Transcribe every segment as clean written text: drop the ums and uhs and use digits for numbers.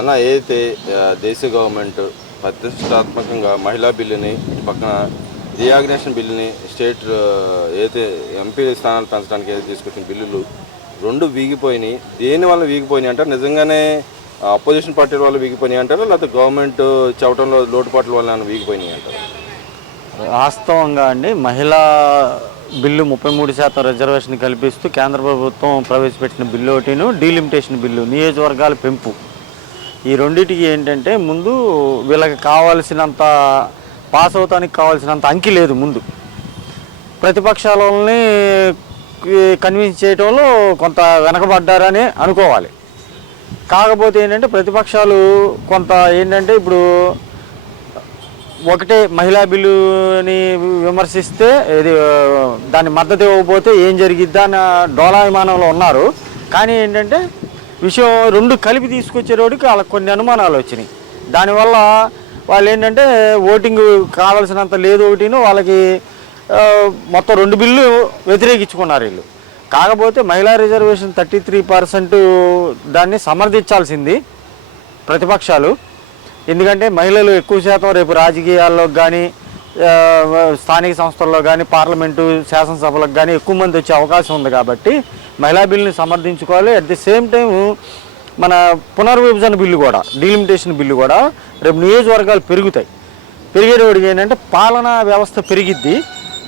అన్న ఏదైతే దేశ గవర్నమెంట్ ప్రతిష్టాత్మకంగా మహిళా బిల్లుని ఇటు పక్కన రీఆర్గనైజేషన్ బిల్లుని స్టేట్ ఏదైతే ఎంపీ స్థానాలు పెంచడానికి ఏదైతే తీసుకొచ్చిన బిల్లులు రెండు వీగిపోయినాయి. దేనివల్ల వీగిపోయినాయి అంటారు? నిజంగానే అపోజిషన్ పార్టీల వల్ల వీగిపోయినాయి అంటారా, లేకపోతే గవర్నమెంట్ చెప్పడంలో లోటుపాట్ల వల్ల వీగిపోయినాయి అంటారు? వాస్తవంగా అండి, మహిళా బిల్లు 33% రిజర్వేషన్ కల్పిస్తూ కేంద్ర ప్రభుత్వం ప్రవేశపెట్టిన బిల్లు ఒకటిను, డీలిమిటేషన్ బిల్లు నియోజకవర్గాల పెంపు, ఈ రెండింటికి ఏంటంటే ముందు వీళ్ళకి కావాల్సినంత పాస్ అవుతానికి కావాల్సినంత అంకి లేదు. ముందు ప్రతిపక్షాలని కన్విన్స్ చేయడంలో కొంత వెనకబడ్డారని అనుకోవాలి. కాకపోతే ఏంటంటే ప్రతిపక్షాలు కొంత ఏంటంటే ఇప్పుడు ఒకటే మహిళా బిల్లుని విమర్శిస్తే ఇది దాన్ని మద్దతు ఇవ్వకపోతే ఏం జరిగిద్దా అన్న డోలాయమానంలో ఉన్నారు. కానీ ఏంటంటే విషయం రెండు కలిపి తీసుకొచ్చేరోడికి వాళ్ళకి కొన్ని అనుమానాలు వచ్చినాయి. దానివల్ల వాళ్ళు ఏంటంటే ఓటింగ్ కావాల్సినంత లేదు ఒకటిను, వాళ్ళకి మొత్తం రెండు బిల్లు వ్యతిరేకించుకున్నారు వీళ్ళు. కాకపోతే మహిళా రిజర్వేషన్ 33% దాన్ని సమర్థించాల్సింది ప్రతిపక్షాలు. ఎందుకంటే మహిళలు ఎక్కువ శాతం రేపు రాజకీయాల్లో కానీ స్థానిక సంస్థల్లో కానీ పార్లమెంటు శాసనసభలకు కానీ ఎక్కువ మంది వచ్చే అవకాశం ఉంది. కాబట్టి మహిళా బిల్లుని సమర్థించుకోవాలి. అట్ ది సేమ్ టైం మన పునర్విభజన బిల్లు కూడా, డీలిమిటేషన్ బిల్లు కూడా రేపు నియోజకవర్గాలు పెరుగుతాయి. పెరిగేటోడికి ఏంటంటే పాలనా వ్యవస్థ పెరిగిద్ది.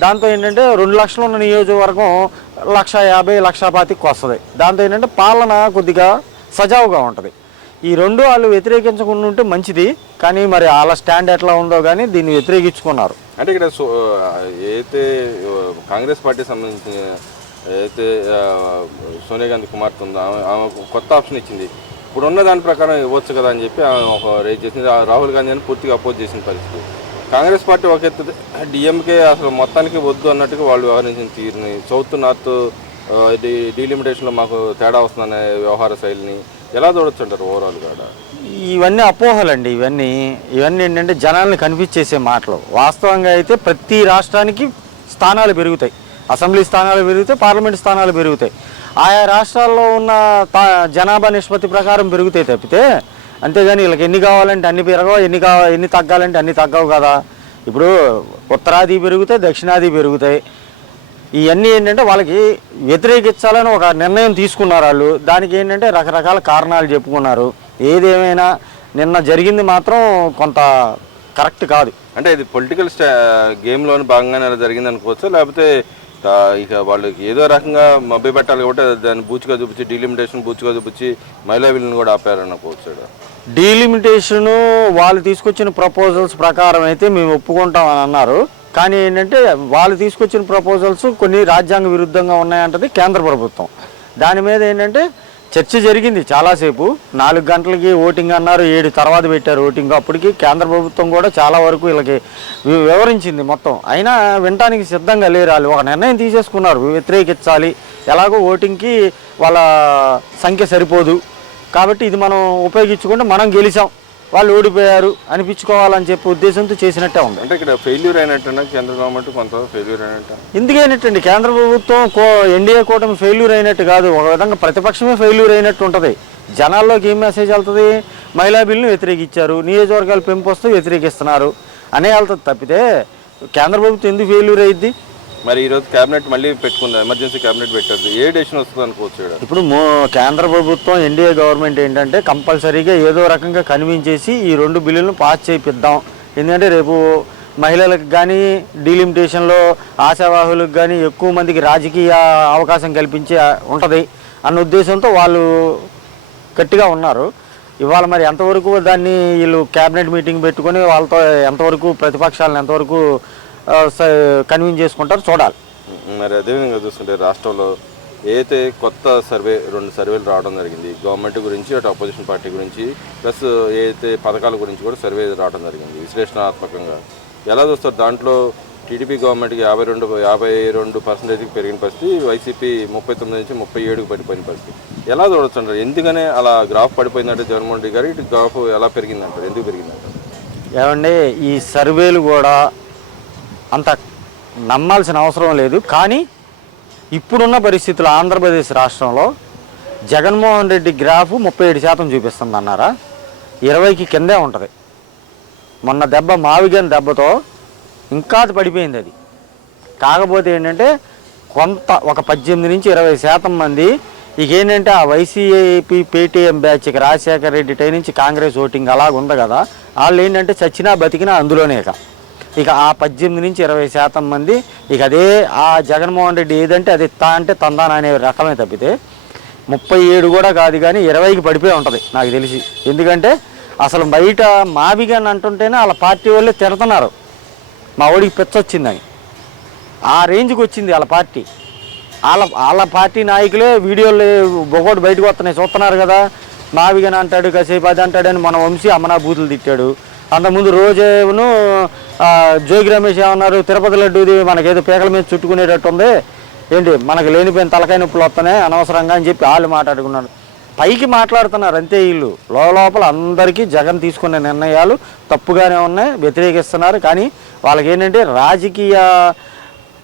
దాంతో ఏంటంటే 2 లక్షలు ఉన్న నియోజకవర్గం 1,50,000, 1,25,000 వస్తుంది. దాంతో ఏంటంటే పాలన కొద్దిగా సజావుగా ఉంటుంది. ఈ రెండు వాళ్ళు వ్యతిరేకించకుండా ఉంటే మంచిది. కానీ మరి వాళ్ళ స్టాండ్ ఎట్లా ఉందో కానీ దీన్ని వ్యతిరేకించుకున్నారు. అంటే ఇక్కడ ఏదైతే కాంగ్రెస్ పార్టీ సంబంధించిన ఏదైతే సోనియా గాంధీ కుమార్తె ఉందో ఆమె కొత్త ఆప్షన్ ఇచ్చింది. ఇప్పుడు ఉన్న దాని ప్రకారం ఇవ్వచ్చు కదా అని చెప్పి ఆమె ఒక రేజ్ చేసింది. రాహుల్ గాంధీ అని పూర్తిగా అపోజ్ చేసిన పరిస్థితి. కాంగ్రెస్ పార్టీ ఒక ఎత్తు, డిఎంకే అసలు మొత్తానికి వద్దు అన్నట్టుగా వాళ్ళు వ్యవహరించిన తీరుని, సౌత్ నార్త్ డీలిమిటేషన్లో మాకు తేడా వస్తుందనే వ్యవహార శైలిని ఎలా చూడొచ్చు అంటారు ఓవరాల్ కూడా? ఇవన్నీ అపోహలండి. ఇవన్నీ ఏంటంటే జనాల్ని కన్ఫ్యూజ్ మాటలు. వాస్తవంగా అయితే ప్రతి రాష్ట్రానికి స్థానాలు పెరుగుతాయి, అసెంబ్లీ స్థానాలు పెరుగుతాయి, పార్లమెంట్ స్థానాలు పెరుగుతాయి. ఆయా రాష్ట్రాల్లో ఉన్న జనాభా నిష్పత్తి ప్రకారం పెరుగుతాయి తప్పితే, అంతేగాని వీళ్ళకి ఎన్ని కావాలంటే అన్ని పెరగవు, ఎన్ని తగ్గాలంటే అన్ని తగ్గవు కదా. ఇప్పుడు ఉత్తరాది పెరుగుతాయి, దక్షిణాది పెరుగుతాయి. ఇవన్నీ ఏంటంటే వాళ్ళకి వ్యతిరేకించాలని ఒక నిర్ణయం తీసుకున్నారు వాళ్ళు. దానికి ఏంటంటే రకరకాల కారణాలు చెప్పుకున్నారు. ఏదేమైనా నిన్న జరిగింది మాత్రం కొంత కరెక్ట్ కాదు. అంటే ఇది పొలిటికల్ గేమ్లోని భాగంగానే అలా జరిగింది అనుకోవచ్చు, లేకపోతే ఇక వాళ్ళకి ఏదో రకంగా మభ్య పెట్టాలి కాబట్టి దాన్ని బూచిగా చూపించి డీలిమిటేషన్ బూచిగా చూపించి మహిళా బిల్లును కూడా ఆపారనుకోవచ్చు. డీలిమిటేషను వాళ్ళు తీసుకొచ్చిన ప్రపోజల్స్ ప్రకారం అయితే మేము ఒప్పుకుంటామని అన్నారు. కానీ ఏంటంటే వాళ్ళు తీసుకొచ్చిన ప్రపోజల్స్ కొన్ని రాజ్యాంగ విరుద్ధంగా ఉన్నాయంటది కేంద్ర ప్రభుత్వం. దాని మీద ఏంటంటే చర్చ జరిగింది చాలాసేపు. 4 గంటలకి ఓటింగ్ అన్నారు, 7 తర్వాత పెట్టారు ఓటింగ్. అప్పటికి కేంద్ర ప్రభుత్వం కూడా చాలా వరకు వీళ్ళకి వివరించింది మొత్తం. అయినా వినటానికి సిద్ధంగా లేరు. వాళ్ళు ఒక నిర్ణయం తీసేసుకున్నారు, వ్యతిరేకించాలి, ఎలాగో ఓటింగ్కి వాళ్ళ సంఖ్య సరిపోదు కాబట్టి ఇది మనం ఉపయోగించుకుంటే మనం గెలిచాం, వాళ్ళు ఓడిపోయారు అనిపించుకోవాలని చెప్పి ఉద్దేశంతో చేసినట్టే ఉంది. అంటే ఇక్కడ ఫెయిల్యూర్ అయినట్టు కేంద్ర గవర్నమెంట్ కొంత ఫెయిల్యూర్ అయినట్టు. ఎందుకైనట్టండి కేంద్ర ప్రభుత్వం ఎన్డీఏ కూటమి ఫెయిల్యూర్ అయినట్టు కాదు, ఒక విధంగా ప్రతిపక్షమే ఫెయిల్యూర్ అయినట్టు ఉంటుంది. జనాల్లోకి ఏం మెసేజ్ వెళ్తుంది? మహిళా బిల్లును వ్యతిరేకించారు, నియోజకవర్గాలు పెంపు వస్తే వ్యతిరేకిస్తున్నారు అనే వెళ్తుంది తప్పితే కేంద్ర ప్రభుత్వం ఎందుకు ఫెయిల్యూర్ అయ్యిద్ది? మరి ఈరోజు క్యాబినెట్ మళ్ళీ పెట్టుకుందా, ఎమర్జెన్సీ క్యాబినెట్ పెట్టారు, ఏ డెసిషన్ వస్తుంది అనుకోవచ్చు? ఇప్పుడు కేంద్ర ప్రభుత్వం ఎన్డీఏ గవర్నమెంట్ ఏంటంటే కంపల్సరీగా ఏదో రకంగా కన్విన్స్ చేసి ఈ 2 బిల్లులను పాస్ చేయిద్దాం. ఎందుకంటే రేపు మహిళలకు కానీ డీలిమిటేషన్లో ఆశావాహులకు కానీ ఎక్కువ మందికి రాజకీయ అవకాశం కల్పించే ఉంటుంది అన్న ఉద్దేశంతో వాళ్ళు గట్టిగా ఉన్నారు. ఇవాళ మరి ఎంతవరకు దాన్ని వీళ్ళు క్యాబినెట్ మీటింగ్ పెట్టుకొని వాళ్ళతో ఎంతవరకు ప్రతిపక్షాలను ఎంతవరకు కన్విన్స్ చేసుకుంటారు చూడాలి. మరి అదేవిధంగా చూస్తుంటే రాష్ట్రంలో ఏదైతే కొత్త 2 సర్వేలు రావడం జరిగింది గవర్నమెంట్ గురించి, అటు అపోజిషన్ పార్టీ గురించి, ప్లస్ ఏదైతే పథకాల గురించి కూడా సర్వే రావడం జరిగింది విశ్లేషణాత్మకంగా. ఎలా చూస్తారు? దాంట్లో టీడీపీ గవర్నమెంట్కి 52% పెరిగిన పరిస్థితి, వైసీపీ 39 నుంచి 37కి పడిపోయిన పరిస్థితి. ఎలా చూడొచ్చు అంటారు? ఎందుకనే అలా గ్రాఫ్ పడిపోయిందంటే జగన్మోహన్ రెడ్డి గారు ఇటు గ్రాఫ్ ఎలా పెరిగిందంటారు, ఎందుకు పెరిగిందంటారు? ఏమంటే ఈ సర్వేలు కూడా అంత నమ్మాల్సిన అవసరం లేదు. కానీ ఇప్పుడున్న పరిస్థితులు ఆంధ్రప్రదేశ్ రాష్ట్రంలో జగన్మోహన్ రెడ్డి గ్రాఫ్ 37% చూపిస్తుంది అన్నారా? 20కి కిందే ఉంటుంది. మొన్న దెబ్బ మావిగన్ దెబ్బతో ఇంకా పడిపోయింది అది. కాకపోతే ఏంటంటే కొంత ఒక 18 నుంచి 20% మంది ఇక ఏంటంటే ఆ వైసీపీ పేటీఎం బ్యాచ్కి రాజశేఖర రెడ్డి టై నుంచి కాంగ్రెస్ ఓటింగ్ అలాగ ఉంది కదా, వాళ్ళు ఏంటంటే చచ్చినా బతికినా అందులోనే ఇక ఆ 18 నుంచి 20% మంది ఇక అదే ఆ జగన్మోహన్ రెడ్డి ఏదంటే అది అంటే తందాన అనే రకమే తప్పితే 37 కూడా కాదు, కానీ 20కి పడిపోయి ఉంటుంది నాకు తెలిసి. ఎందుకంటే అసలు బయట మావిగాని అంటుంటేనే వాళ్ళ పార్టీ వాళ్ళే తిడుతున్నారు, మా ఓడికి పెచ్చొచ్చిందని. ఆ రేంజ్కి వచ్చింది వాళ్ళ పార్టీ. వాళ్ళ పార్టీ నాయకులే వీడియోలు ఒకటి బయటకు వస్తున్నాయి, చూస్తున్నారు కదా. మావిగాని అంటాడు, కాసేపు అది అంటాడని మన వంశీ అమ్మనా బూతులు తిట్టాడు. అంతకుముందు రోజేను జోగి రమేష్ ఏమన్నారు, తిరుపతి లడ్డూది మనకేదో పేకల మీద చుట్టుకునేటట్టు ఉంది, ఏంటి మనకు లేనిపోయిన తలకాయ నొప్పులు వస్తున్నాయి అనవసరంగా అని చెప్పి వాళ్ళు మాట్లాడుకున్నారు. పైకి మాట్లాడుతున్నారు అంతే. వీళ్ళు లోపల అందరికీ జగన్ తీసుకునే నిర్ణయాలు తప్పుగానే ఉన్నాయి, వ్యతిరేకిస్తున్నారు. కానీ వాళ్ళకి ఏంటంటే రాజకీయ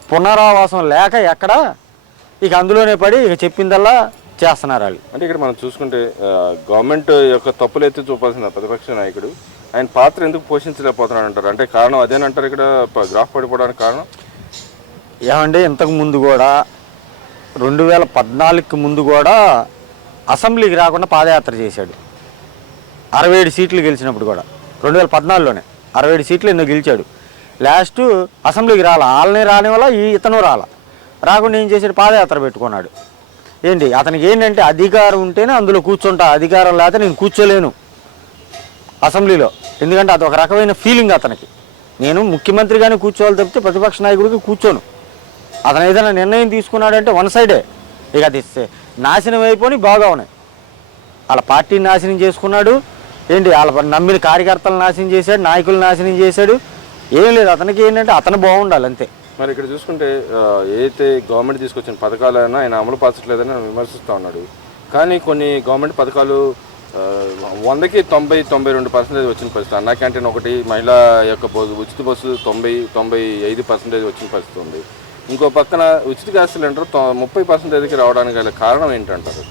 పునరావాసం లేక ఎక్కడ ఇక అందులోనే పడి ఇక చెప్పిందల్లా చేస్తున్నారు వాళ్ళు. అంటే ఇక్కడ మనం చూసుకుంటే గవర్నమెంట్ యొక్క తప్పులు ఎత్తి చూపాల్సిన ప్రతిపక్ష నాయకుడు ఆయన పాత్ర ఎందుకు పోషించలేకపోతున్నాడు అంటారు? అంటే కారణం అదేనంటారు ఇక్కడ గ్రాఫ్ పడిపోవడానికి కారణం? ఏమంటే ఇంతకు ముందు కూడా 2014కి ముందు కూడా అసెంబ్లీకి రాకుండా పాదయాత్ర చేశాడు. 67 సీట్లు గెలిచినప్పుడు కూడా 2014లోనే 67 సీట్లు ఎన్నో గెలిచాడు. లాస్ట్ అసెంబ్లీకి వాళ్ళని రాని వల్ల ఇతను రాకుండా ఏం చేశాడు, పాదయాత్ర పెట్టుకున్నాడు. ఏంటి అతనికి ఏంటంటే అధికారం ఉంటేనే అందులో కూర్చుంటా, అధికారం లేకపోతే నేను కూర్చోలేను అసెంబ్లీలో. ఎందుకంటే అది ఒక రకమైన ఫీలింగ్ అతనికి. నేను ముఖ్యమంత్రిగానే కూర్చోవాలి తప్పితే ప్రతిపక్ష నాయకుడికి కూర్చోను. అతను ఏదైనా నిర్ణయం తీసుకున్నాడంటే వన్ సైడే. ఇక అది నాశనం అయిపోయి బాగా ఉన్నాయి. వాళ్ళ పార్టీని నాశనం చేసుకున్నాడు. ఏంటి వాళ్ళ నమ్మిన కార్యకర్తలను నాశనం చేశాడు, నాయకులు నాశనం చేశాడు. ఏం లేదు, అతనికి ఏంటంటే అతను బాగుండాలి అంతే. మరి ఇక్కడ చూసుకుంటే ఏదైతే గవర్నమెంట్ తీసుకొచ్చిన పథకాలైనా ఆయన అమలు పరచట్లేదని విమర్శిస్తూ ఉన్నాడు. కానీ కొన్ని గవర్నమెంట్ పథకాలు 100కి 90-92% వచ్చిన పరిస్థితి. అన్నా క్యాంటీన్ ఒకటి, మహిళా యొక్క ఉచిత బస్సు 90-95% వచ్చిన పరిస్థితి ఉంది. ఇంకో పక్కన ఉచిత గ్యాస్ సిలిండర్ 30%కి రావడానికి గల కారణం ఏంటంటారు?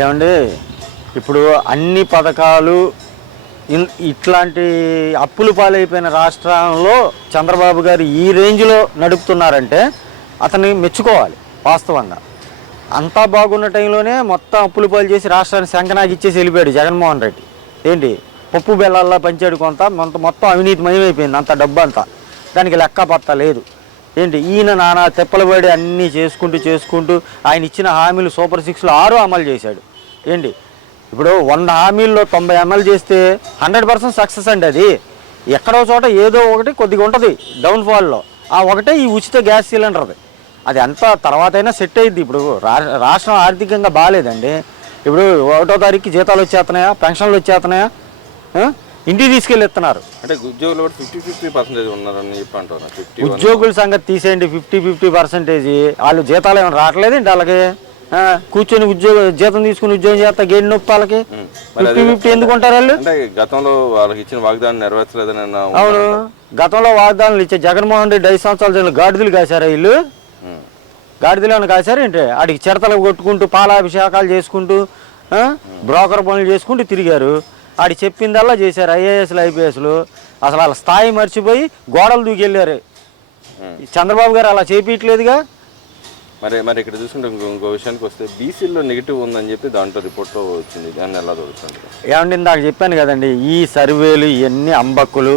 ఏమండి ఇప్పుడు అన్ని పథకాలు ఇట్లాంటి అప్పులు పాలైపోయిన రాష్ట్రంలో చంద్రబాబు గారు ఈ రేంజ్లో నడుపుతున్నారంటే అతన్ని మెచ్చుకోవాలి. వాస్తవంగా అంతా బాగున్న టైంలోనే మొత్తం అప్పులు పాలు చేసి రాష్ట్రాన్ని శంకనాకి ఇచ్చేసి వెళ్ళిపోయాడు జగన్మోహన్ రెడ్డి. ఏంటి పప్పు బెల్లాల్లో పంచాడు, మొత్తం అవినీతిమయమైపోయింది అంత డబ్బు అంతా. దానికి లెక్క పత్త లేదు. ఏంటి ఈయన నానా తెప్పలు పడి అన్నీ చేసుకుంటూ ఆయన ఇచ్చిన హామీలు సూపర్ 6లో 6 అమలు చేశాడు. ఏంటి ఇప్పుడు 100 హామీల్లో 90 అమలు చేస్తే 100% సక్సెస్ అండి. అది ఎక్కడో చోట ఏదో ఒకటి కొద్దిగా ఉంటుంది డౌన్ఫాల్లో. ఆ ఒకటే ఈ ఉచిత గ్యాస్ సిలిండర్ది. అది అంతా తర్వాత అయినా సెట్ అయ్యిద్ది. ఇప్పుడు రాష్ట్రం ఆర్థికంగా బాగాలేదండి. ఇప్పుడు 1వ తారీఖుకి జీతాలు వచ్చేస్తున్నాయా, పెన్షన్లు వచ్చేస్తున్నాయా, ఇంటికి తీసుకెళ్ళి ఇస్తున్నారు. అంటే ఉద్యోగులు కూడా 50-50% ఉన్నారని చెప్పి అంటారు. ఉద్యోగుల సంగతి తీసేయండి, 50-50%. వాళ్ళు జీతాలు ఏమైనా రావట్లేదు ఏంటి వాళ్ళకి? కూర్చొని జీతం తీసుకుని ఉద్యోగం చేస్తా గేడి నొప్పి వాళ్ళకి 50-50 ఎందుకు ఉంటారు వాళ్ళు? అంటే గతంలో వాళ్ళకి ఇచ్చిన వాగ్దానం నెరవేర్చలేదని. అవును, గతంలో వాగ్దానాలు ఇచ్చే జగన్మోహన్ రెడ్డి 5 సంవత్సరాల గాడిదలు కాశారా వీళ్ళు? గాడిదలు కాశారు ఏంటి? ఆడికి చిరతలు కొట్టుకుంటూ పాలాభిషేకాలు చేసుకుంటూ బ్రోకర్ పనులు చేసుకుంటూ తిరిగారు. ఆడి చెప్పిందల్లా చేశారు. ఐఏఎస్లు ఐపీఎస్లు అసలు వాళ్ళ స్థాయి మర్చిపోయి గోడలు దూకి వెళ్ళారు. చంద్రబాబు గారు అలా చేపించలేదుగా. మరి ఇక్కడ చూసుకుంటే ఇంకో విషయానికి వస్తే బీసీలో నెగిటివ్ ఉందని చెప్పి దాంట్లో రిపోర్ట్లో వచ్చింది. దాన్ని ఎలా దొరుకుతుంది? ఏమండి ఇందాక చెప్పాను కదండి, ఈ సర్వేలు ఇవన్నీ అంబక్కులు.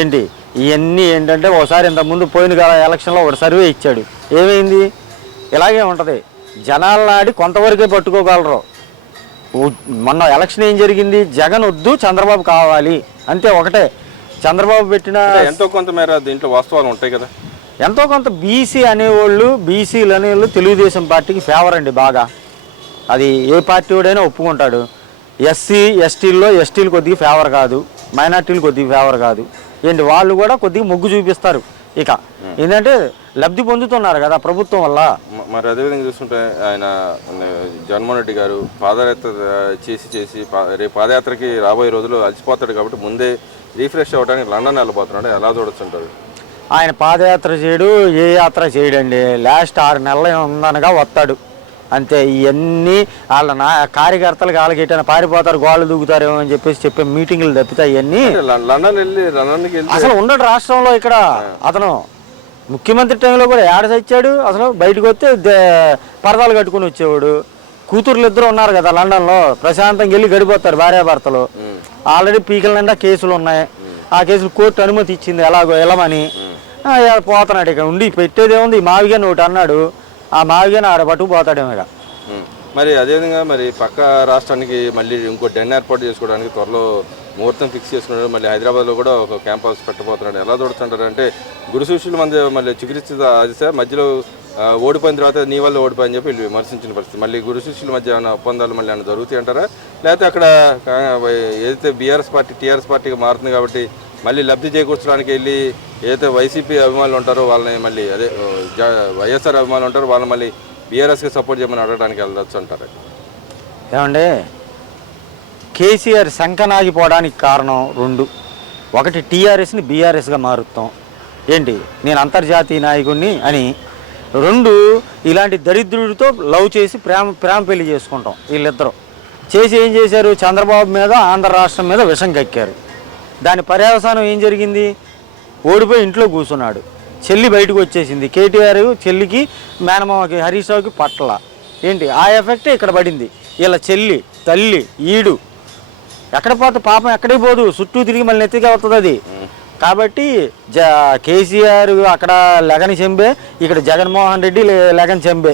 ఏంటి ఇవన్నీ ఏంటంటే ఒకసారి ఇంతకుముందు పోయిన ఎలక్షన్లో ఒక సర్వే ఇచ్చాడు. ఏమైంది? ఇలాగే ఉంటుంది. జనాల నాడి కొంతవరకే పట్టుకోగలరు. మొన్న ఎలక్షన్ ఏం జరిగింది? జగన్ వద్దు, చంద్రబాబు కావాలి అంతే. ఒకటే చంద్రబాబు పెట్టిన ఎంతో కొంత మేర దీంట్లో వాస్తవాలు ఉంటాయి కదా. ఎంతో కొంత బీసీలు అనేవాళ్ళు తెలుగుదేశం పార్టీకి ఫేవర్ అండి బాగా. అది ఏ పార్టీ వాడైనా ఒప్పుకుంటాడు. ఎస్టీలు కొద్దిగా ఫేవర్ కాదు, మైనార్టీలు కొద్దిగా ఫేవర్ కాదు. ఏంటి వాళ్ళు కూడా కొద్దిగా మొగ్గు చూపిస్తారు. ఇక ఏంటంటే లబ్ధి పొందుతున్నారు కదా ప్రభుత్వం వల్ల. మరి అదేవిధంగా చూస్తుంటే ఆయన జగన్మోహన్ రెడ్డి గారు పాదయాత్ర చేసి రేపు పాదయాత్రకి రాబోయే రోజుల్లో అలసిపోతాడు కాబట్టి ముందే రీఫ్రెష్ అవ్వడానికి లండన్ వెళ్ళిపోతున్నాడు. ఎలా చూడొచ్చుంటారు? ఆయన పాదయాత్ర చేయడు, ఏ యాత్ర చేయడండి. లాస్ట్ 6 నెలలు ఉందనగా వస్తాడు. అంతే. ఇవన్నీ వాళ్ళ కార్యకర్తలకు వాళ్ళకి ఎటైనా పారిపోతారు, గోళ్ళు దూకుతారేమో అని చెప్పే మీటింగ్లు తప్పితే అవన్నీ లండన్కి వెళ్ళి అసలు ఉండడు రాష్ట్రంలో. ఇక్కడ అతను ముఖ్యమంత్రి టైంలో కూడా ఏడ చచ్చాడు అసలు. బయటకు వస్తే పరదాలు కట్టుకుని వచ్చేవాడు. కూతుర్లు ఇద్దరు ఉన్నారు కదా లండన్లో, ప్రశాంతంగా వెళ్ళి గడిపోతారు భార్యాభర్తలు. ఆల్రెడీ పీకల నిండా కేసులు ఉన్నాయి. ఆ కేసులు కోర్టు అనుమతి ఇచ్చింది ఎలాగో వెళ్ళమని. పోతున్నాడు. ఇక ఉండి పెట్టేదేముంది, మావిగాని ఒకటి అన్నాడు, ఆ మావిగాని ఆడ పట్టుకుపోతాడేమో. ఇక మరి అదేవిధంగా మరి పక్క రాష్ట్రానికి మళ్ళీ ఇంకో డెన్ ఏర్పాటు చేసుకోవడానికి త్వరలో ముహూర్తం ఫిక్స్ చేసుకున్నాడు. మళ్ళీ హైదరాబాద్లో కూడా ఒక క్యాంప్ హౌస్ పెట్టబోతున్నాడు. ఎలా చూడుతుంటారు అంటే గురు శిష్యుల మధ్య మళ్ళీ చికిత్స అది సార్ మధ్యలో ఓడిపోయిన తర్వాత నీ వల్ల ఓడిపోయని చెప్పి వీళ్ళు విమర్శించిన పరిస్థితి. మళ్ళీ గురు శిష్యుల మధ్య ఏమైనా ఒప్పందాలు మళ్ళీ ఏమైనా జరుగుతాయి అంటారా? లేకపోతే అక్కడ ఏదైతే బీఆర్ఎస్ పార్టీ టీఆర్ఎస్ పార్టీగా మారుతుంది కాబట్టి మళ్ళీ లబ్ధి చేకూర్చడానికి వెళ్ళి ఏదైతే వైసీపీ అభిమానులు ఉంటారో వాళ్ళని మళ్ళీ అదే వైఎస్ఆర్ అభిమానులు ఉంటారో వాళ్ళని మళ్ళీ బీఆర్ఎస్కి సపోర్ట్ చేయమని అడగడానికి వెళ్ళవచ్చు అంటారు. ఏమంటే కేసీఆర్ సంకనాగిపోవడానికి కారణం రెండు. ఒకటి టీఆర్ఎస్ని బీఆర్ఎస్గా మారుతాం ఏంటి, నేను అంతర్జాతీయ నాయకుడిని అని. రెండు, ఇలాంటి దరిద్రుడితో లవ్ చేసి ప్రేమ పెళ్లి చేసుకుంటాం. వీళ్ళిద్దరూ చేసి ఏం చేశారు, చంద్రబాబు మీద ఆంధ్ర రాష్ట్రం మీద విషం కక్కారు. దాని పర్యవసానం ఏం జరిగింది, ఓడిపోయి ఇంట్లో కూర్చున్నాడు. చెల్లి బయటకు వచ్చేసింది. కేటీఆర్ చెల్లికి మేనమామకి హరీష్ రావుకి పట్ల ఏంటి ఆ ఎఫెక్టే ఇక్కడ పడింది. వీళ్ళ చెల్లి తల్లి ఈడు ఎక్కడ పోతే పాపం ఎక్కడికి పోదు, చుట్టూ తిరిగి మళ్ళీ నెత్తికి అవుతుంది అది. కాబట్టి కేసీఆర్ అక్కడ లెగని చెంబే, ఇక్కడ జగన్మోహన్ రెడ్డి లెగని చెంబే.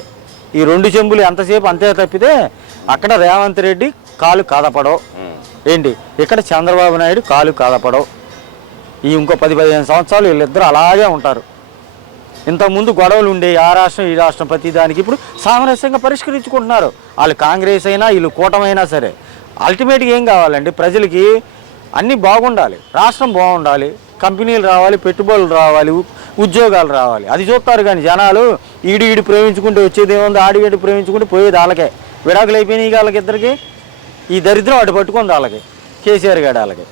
ఈ రెండు చెంబులు ఎంతసేపు అంతే తప్పితే అక్కడ రేవంత్ రెడ్డి కాలు కదపడవు ఏంటి, ఇక్కడ చంద్రబాబు నాయుడు కాలు కదపడవు. ఈ ఇంకో 10-15 సంవత్సరాలు వీళ్ళిద్దరూ అలాగే ఉంటారు. ఇంతకుముందు గొడవలు ఉండేవి ఆ రాష్ట్రం ఈ రాష్ట్రం ప్రతి దానికి. ఇప్పుడు సామరస్యంగా పరిష్కరించుకుంటున్నారు. వాళ్ళు కాంగ్రెస్ అయినా వీళ్ళు కూటమైనా సరే. అల్టిమేట్గా ఏం కావాలండి, ప్రజలకి అన్నీ బాగుండాలి, రాష్ట్రం బాగుండాలి, కంపెనీలు రావాలి, పెట్టుబడులు రావాలి, ఉద్యోగాలు రావాలి. అది చూస్తారు. కానీ జనాలు ఈడు ప్రేమించుకుంటే వచ్చేది ఏముంది, ఆడిగడి ప్రేమించుకుంటే పోయేది వాళ్ళకే. విడాకులు అయిపోయినాయి వాళ్ళకి ఇద్దరికి. ఈ దరిద్రం అటు పట్టుకుంది వాళ్ళకి, కేసీఆర్ గారు వాళ్ళకి.